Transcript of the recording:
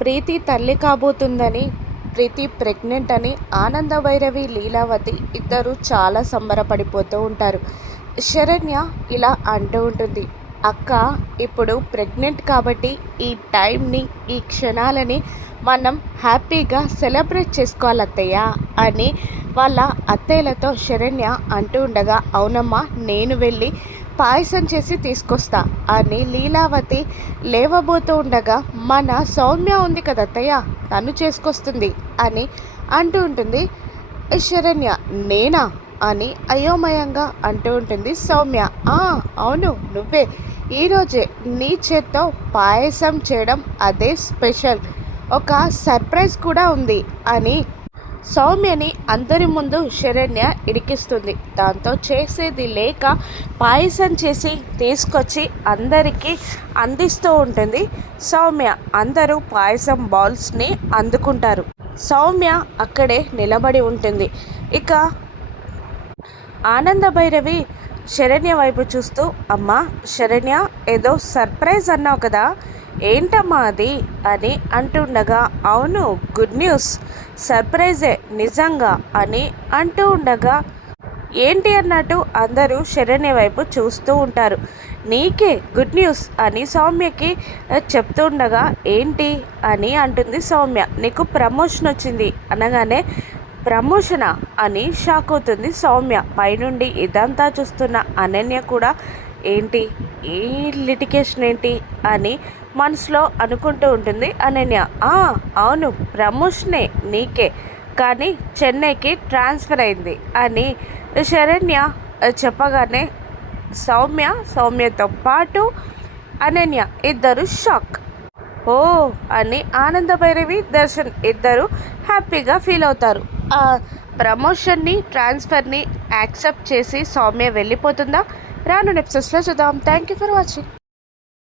ప్రీతి తల్లి కాబోతుందని, ప్రీతి ప్రెగ్నెంట్ అని ఆనంద భైరవి లీలావతి ఇద్దరు చాలా సంబరపడిపోతూ ఉంటారు. శరణ్య ఇలా అంటూ ఉంటుంది, అక్క ఇప్పుడు ప్రెగ్నెంట్ కాబట్టి ఈ టైంని, ఈ క్షణాలని మనం హ్యాపీగా సెలబ్రేట్ చేసుకోవాలి అత్తయ్య అని వాళ్ళ అత్తయ్యలతో శరణ్య అంటూ ఉండగా, అవునమ్మా నేను వెళ్ళి పాయసం చేసి తీసుకొస్తా అని లీలావతి లేవబోతూ ఉండగా, మన సౌమ్య ఉంది కదా అత్తయ్య, తను చేసుకొస్తుంది అని అంటూ ఉంటుంది. శరణ్య నేనా అని అయోమయంగా అంటూ ఉంటుంది సౌమ్య. అవును నువ్వే, ఈరోజే నీ చేత్తో పాయసం చేయడం అదే స్పెషల్, ఒక సర్ప్రైజ్ కూడా ఉంది అని సౌమ్యని అందరి ముందు శరణ్య ఇరికిస్తుంది. దాంతో చేసేది లేక పాయసం చేసి తీసుకొచ్చి అందరికీ అందిస్తూ ఉంటుంది సౌమ్య. అందరూ పాయసం బౌల్స్ని అందుకుంటారు. సౌమ్య అక్కడే నిలబడి ఉంటుంది. ఇక ఆనంద భైరవి శరణ్య వైపు చూస్తూ, అమ్మా శరణ్య, ఏదో సర్ప్రైజ్ అన్నావు కదా, ఏంటమ్మా అది అని అంటుండగా, అవును గుడ్ న్యూస్, సర్ప్రైజే నిజంగా అని అంటూ ఉండగా, ఏంటి అన్నట్టు అందరూ శరణ్య వైపు చూస్తూ ఉంటారు. నీకే గుడ్ న్యూస్ అని సౌమ్యకి చెప్తూ ఉండగా, ఏంటి అని అంటుంది సౌమ్య. నీకు ప్రమోషన్ వచ్చింది అనగానే, ప్రమోషనా అని షాక్ అవుతుంది సౌమ్య. పైనుండి ఇదంతా చూస్తున్న అనన్య కూడా, ఏంటి ఈ లిటికేషన్ ఏంటి అని మనసులో అనుకుంటూ ఉంటుంది అనన్య. అవును ప్రమోషనే నీకే, కానీ చెన్నైకి ట్రాన్స్ఫర్ అయింది అని శరణ్య చెప్పగానే సౌమ్యతో పాటు అనన్య ఇద్దరు షాక్. ఓ అని ఆనంద భైరవి దర్శన్ ఇద్దరు హ్యాపీగా ఫీల్ అవుతారు. ఆ ప్రమోషన్ని, ట్రాన్స్ఫర్ని యాక్సెప్ట్ చేసి సౌమ్య వెళ్ళిపోతుందా? రాను ఎపిసోడ్స్లో చూద్దాం. Thank you for watching.